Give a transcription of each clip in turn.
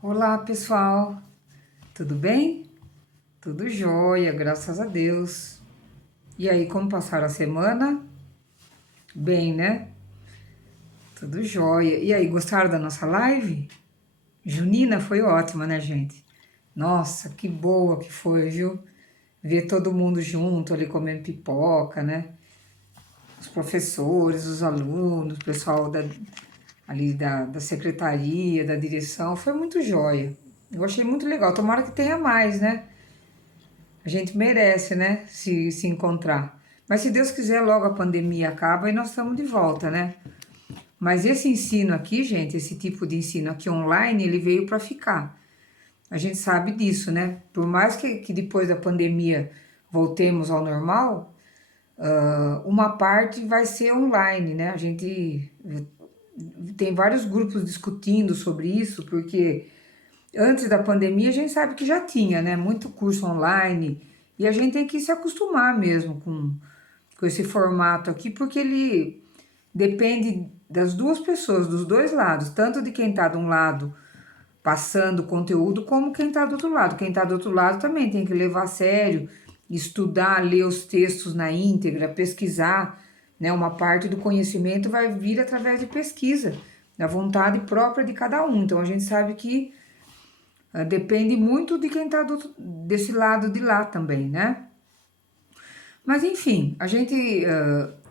Olá, pessoal. Tudo bem? Tudo jóia, graças a Deus. E aí, como passaram a semana? Bem, né? Tudo jóia. E aí, gostaram da nossa live? Junina foi ótima, né, gente? Nossa, que boa que foi, viu? Ver todo mundo junto ali comendo pipoca, né? Os professores, os alunos, o pessoal ali da secretaria, da direção. Foi muito jóia. Eu achei muito legal. Tomara que tenha mais, né? A gente merece, né? Se encontrar. Mas se Deus quiser, logo a pandemia acaba e nós estamos de volta, né? Mas esse ensino aqui, gente, esse tipo de ensino aqui online, ele veio para ficar. A gente sabe disso, né? Por mais que depois da pandemia voltemos ao normal, uma parte vai ser online, né? A gente tem vários grupos discutindo sobre isso, porque antes da pandemia a gente sabe que já tinha, né? Muito curso online, e a gente tem que se acostumar mesmo com esse formato aqui, porque ele depende das duas pessoas, dos dois lados, tanto de quem está de um lado passando conteúdo, como quem está do outro lado. Quem está do outro lado também tem que levar a sério, estudar, ler os textos na íntegra, pesquisar, né? Uma parte do conhecimento vai vir através de pesquisa, da vontade própria de cada um. Então a gente sabe que depende muito de quem está desse lado de lá também, né? Mas enfim, a gente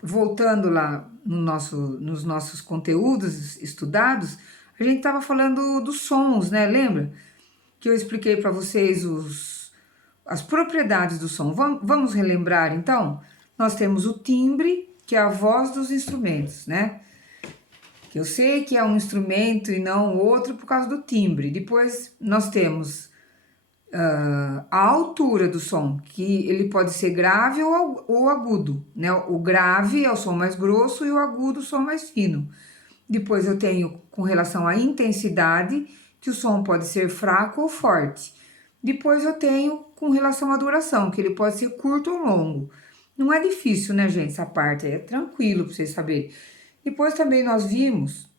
voltando lá nos nossos conteúdos estudados, a gente estava falando dos sons, né? Lembra que eu expliquei para vocês as propriedades do som? Vamos relembrar então? Nós temos o timbre, que é a voz dos instrumentos, né? Que eu sei que é um instrumento e não outro por causa do timbre. Depois nós temos a altura do som, que ele pode ser grave ou agudo, né? O grave é o som mais grosso e o agudo o som mais fino. Depois eu tenho com relação à intensidade, que o som pode ser fraco ou forte. Depois eu tenho com relação à duração, que ele pode ser curto ou longo. Não é difícil, né, gente? Essa parte é tranquilo para vocês saberem. Depois também nós vimos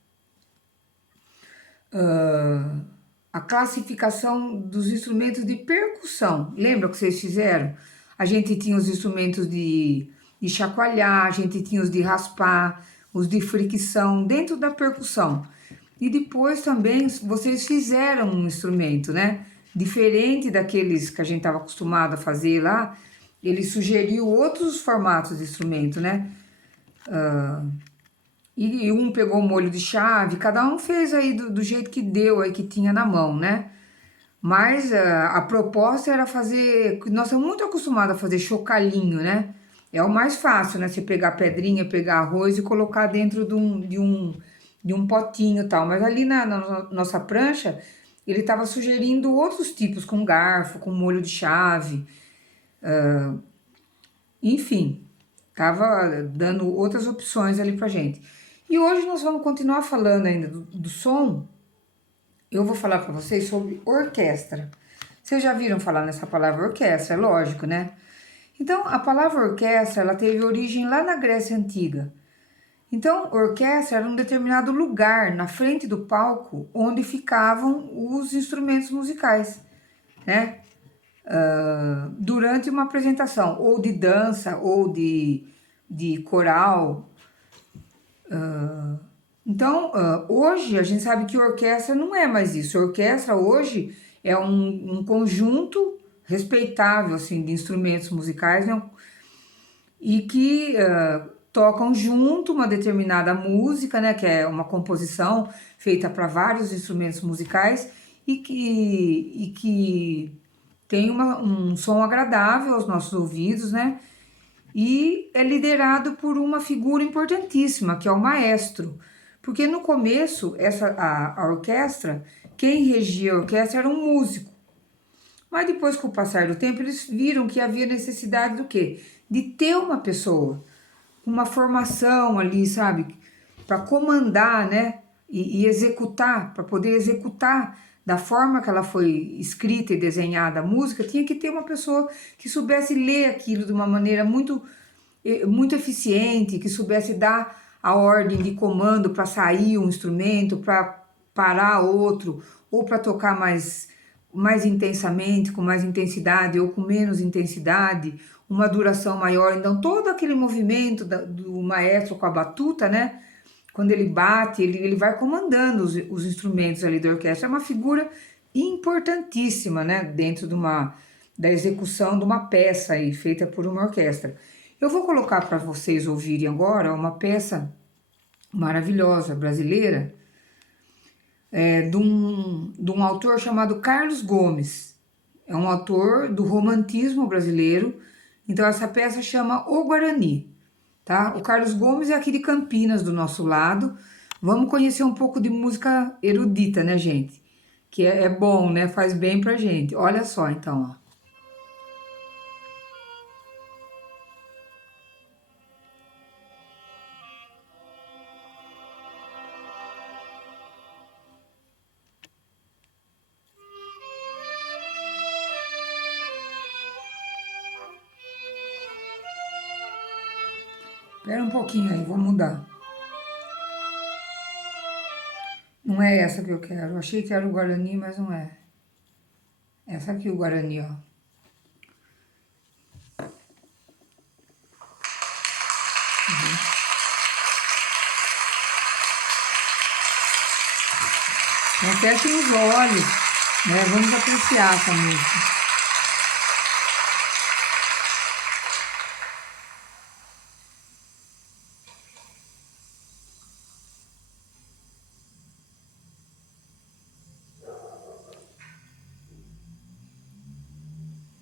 a classificação dos instrumentos de percussão. Lembra que vocês fizeram? A gente tinha os instrumentos de chacoalhar, a gente tinha os de raspar, os de fricção dentro da percussão. E depois também vocês fizeram um instrumento, né? Diferente daqueles que a gente estava acostumado a fazer lá, ele sugeriu outros formatos de instrumento, né? E um pegou o molho de chave, cada um fez aí do jeito que deu, aí que tinha na mão, né? Mas a proposta era fazer. Nós estamos muito acostumados a fazer chocalhinho, né? É o mais fácil, né? Você pegar pedrinha, pegar arroz e colocar dentro de um potinho e tal. Mas ali na nossa prancha, ele estava sugerindo outros tipos, com garfo, com molho de chave, enfim, estava dando outras opções ali pra gente. E hoje nós vamos continuar falando ainda do som. Eu vou falar para vocês sobre orquestra. Vocês já viram falar nessa palavra orquestra, é lógico, né? Então, a palavra orquestra, ela teve origem lá na Grécia Antiga. Então, orquestra era um determinado lugar na frente do palco onde ficavam os instrumentos musicais, né? Durante uma apresentação, ou de dança, ou de coral. Então, hoje a gente sabe que orquestra não é mais isso. Orquestra hoje é um conjunto respeitável assim, de instrumentos musicais, né? E que tocam junto uma determinada música, né? Que é uma composição feita para vários instrumentos musicais e que tem um som agradável aos nossos ouvidos, né? E é liderado por uma figura importantíssima, que é o maestro. Porque no começo, a orquestra, quem regia a orquestra era um músico. Mas depois, com o passar do tempo, eles viram que havia necessidade do quê? De ter uma pessoa, uma formação ali, sabe? Para comandar, né? E executar, para poder executar da forma que ela foi escrita e desenhada a música, tinha que ter uma pessoa que soubesse ler aquilo de uma maneira muito eficiente, que soubesse dar a ordem de comando para sair um instrumento, para parar outro, ou para tocar mais intensamente, com mais intensidade ou com menos intensidade, uma duração maior. Então, todo aquele movimento do maestro com a batuta, né? Quando ele bate, ele vai comandando os instrumentos ali da orquestra. É uma figura importantíssima, né? Dentro da execução de uma peça aí, feita por uma orquestra. Eu vou colocar para vocês ouvirem agora uma peça maravilhosa brasileira, de um autor chamado Carlos Gomes. É um autor do romantismo brasileiro. Então essa peça chama O Guarani, tá? O Carlos Gomes é aqui de Campinas, do nosso lado. Vamos conhecer um pouco de música erudita, né, gente? Que é bom, né? Faz bem pra gente. Olha só, então, ó. Espera um pouquinho aí, vou mudar. Não é essa que eu quero. Eu achei que era o Guarani, mas não é. Essa aqui, o Guarani, ó. Então, fechem os olhos, né? Vamos apreciar essa música.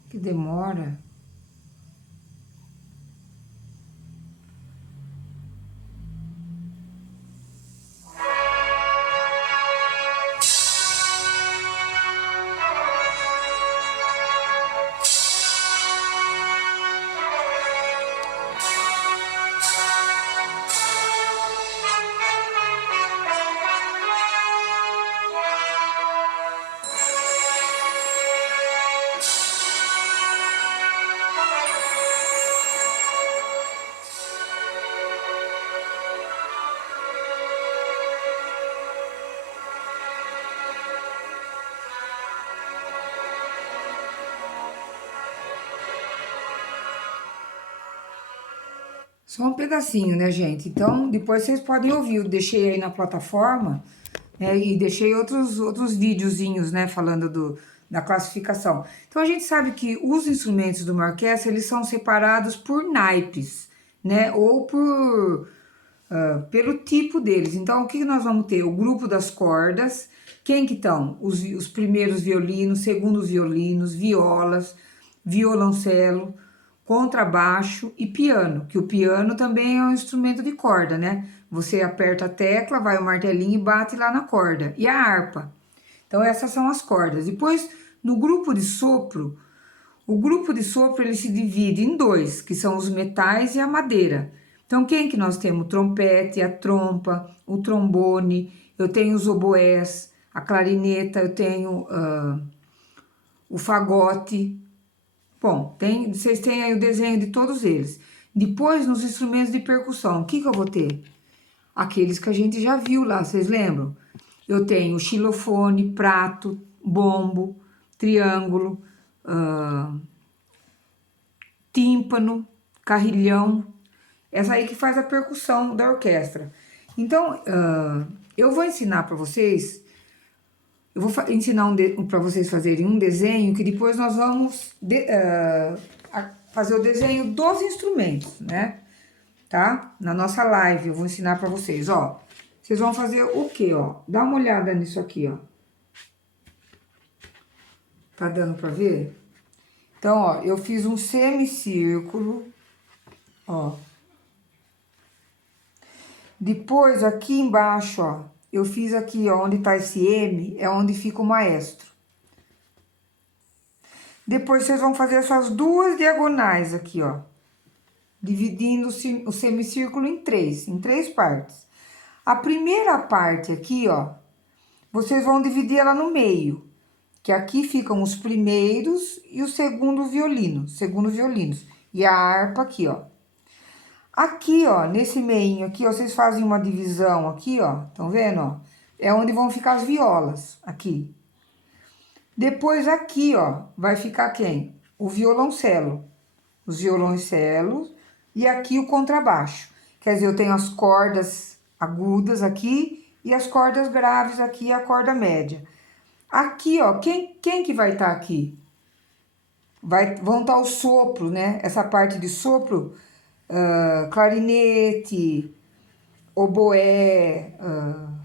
Que demora. Só um pedacinho, né, gente? Então, depois vocês podem ouvir. Eu deixei aí na plataforma, né, e deixei outros videozinhos, né, falando da classificação. Então, a gente sabe que os instrumentos de uma orquestra, eles são separados por naipes, né, ou pelo tipo deles. Então, o que nós vamos ter? O grupo das cordas. Quem que estão? Os primeiros violinos, segundos violinos, violas, violoncelo, contrabaixo e piano, que o piano também é um instrumento de corda, né? Você aperta a tecla, vai o martelinho e bate lá na corda. E a harpa. Então essas são as cordas. Depois, no grupo de sopro, o grupo de sopro ele se divide em dois, que são os metais e a madeira. Então quem que nós temos? O trompete, a trompa, o trombone, eu tenho os oboés, a clarineta, eu tenho o fagote. Bom, vocês têm aí o desenho de todos eles. Depois, nos instrumentos de percussão, o que eu vou ter? Aqueles que a gente já viu lá, vocês lembram? Eu tenho xilofone, prato, bombo, triângulo, tímpano, carrilhão. Essa aí que faz a percussão da orquestra. Então, eu vou ensinar para vocês. Eu vou ensinar para vocês fazerem um desenho que depois nós vamos fazer o desenho dos instrumentos, né? Tá? Na nossa live eu vou ensinar para vocês, ó. Vocês vão fazer o quê, ó? Dá uma olhada nisso aqui, ó. Tá dando para ver? Então, ó, eu fiz um semicírculo, ó. Depois, aqui embaixo, ó, eu fiz aqui, ó, onde tá esse M, é onde fica o maestro. Depois, vocês vão fazer essas duas diagonais aqui, ó. Dividindo o semicírculo em três partes. A primeira parte aqui, ó, vocês vão dividir ela no meio. Que aqui ficam os primeiros e o segundos violinos. E a harpa aqui, ó. Aqui, ó, nesse meinho aqui, ó, vocês fazem uma divisão aqui, ó. Estão vendo, ó? é onde vão ficar as violas, aqui. Depois aqui, ó, vai ficar quem? O violoncelo, os violoncelos e aqui o contrabaixo. Quer dizer, eu tenho as cordas agudas aqui e as cordas graves aqui, a corda média. Aqui, ó, quem que vai estar aqui? Vão estar o sopro, né? Essa parte de sopro, clarinete, oboé,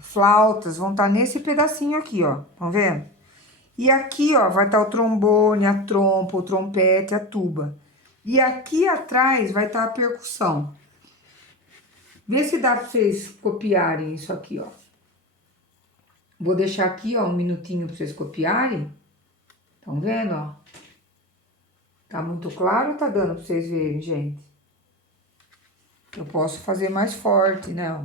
flautas, vão estar nesse pedacinho aqui, ó. Estão vendo? E aqui, ó, vai estar o trombone, a trompa, o trompete, a tuba. E aqui atrás vai estar a percussão. Vê se dá pra vocês copiarem isso aqui, ó. Vou deixar aqui, ó, um minutinho pra vocês copiarem. Estão vendo, ó? Tá muito claro ou tá dando pra vocês verem, gente? Eu posso fazer mais forte, né, ó.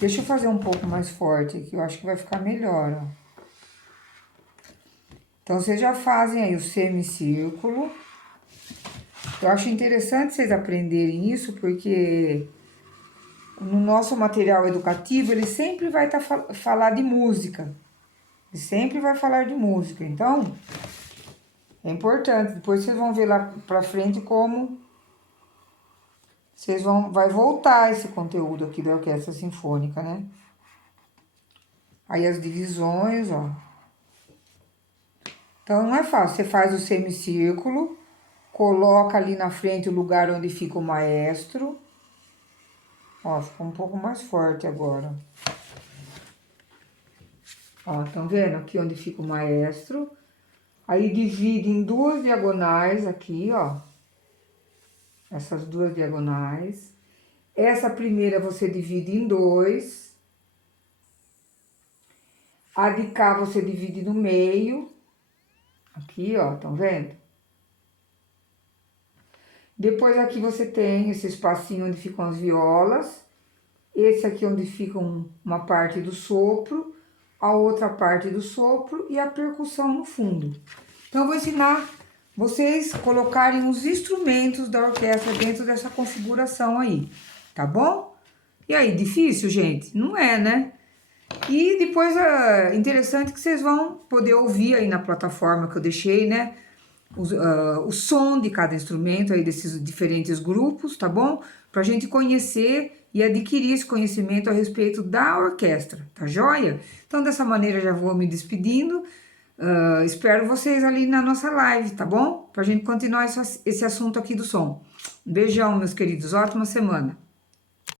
Deixa eu fazer um pouco mais forte aqui, eu acho que vai ficar melhor, ó. Então, vocês já fazem aí o semicírculo. Eu acho interessante vocês aprenderem isso, porque no nosso material educativo, ele sempre vai falar de música. Ele sempre vai falar de música. Então, é importante. Depois vocês vão ver lá pra frente como vai voltar esse conteúdo aqui da orquestra sinfônica, né? Aí as divisões, ó. Então, não é fácil. Você faz o semicírculo, coloca ali na frente o lugar onde fica o maestro. Ó, ficou um pouco mais forte agora. Ó, estão vendo aqui onde fica o maestro? Aí divide em duas diagonais aqui, ó. Essas duas diagonais. Essa primeira você divide em dois. A de cá você divide no meio. Aqui, ó, estão vendo? Depois aqui você tem esse espacinho onde ficam as violas. Esse aqui onde fica uma parte do sopro, a outra parte do sopro e a percussão no fundo. Então, eu vou ensinar vocês colocarem os instrumentos da orquestra dentro dessa configuração aí, tá bom? E aí, difícil, gente? Não é, né? E depois, é interessante que vocês vão poder ouvir aí na plataforma que eu deixei, né? O som de cada instrumento aí desses diferentes grupos, tá bom? Pra gente conhecer e adquirir esse conhecimento a respeito da orquestra, tá joia? Então, dessa maneira, já vou me despedindo. Espero vocês ali na nossa live, tá bom? Pra gente continuar esse assunto aqui do som. Um beijão, meus queridos. Ótima semana.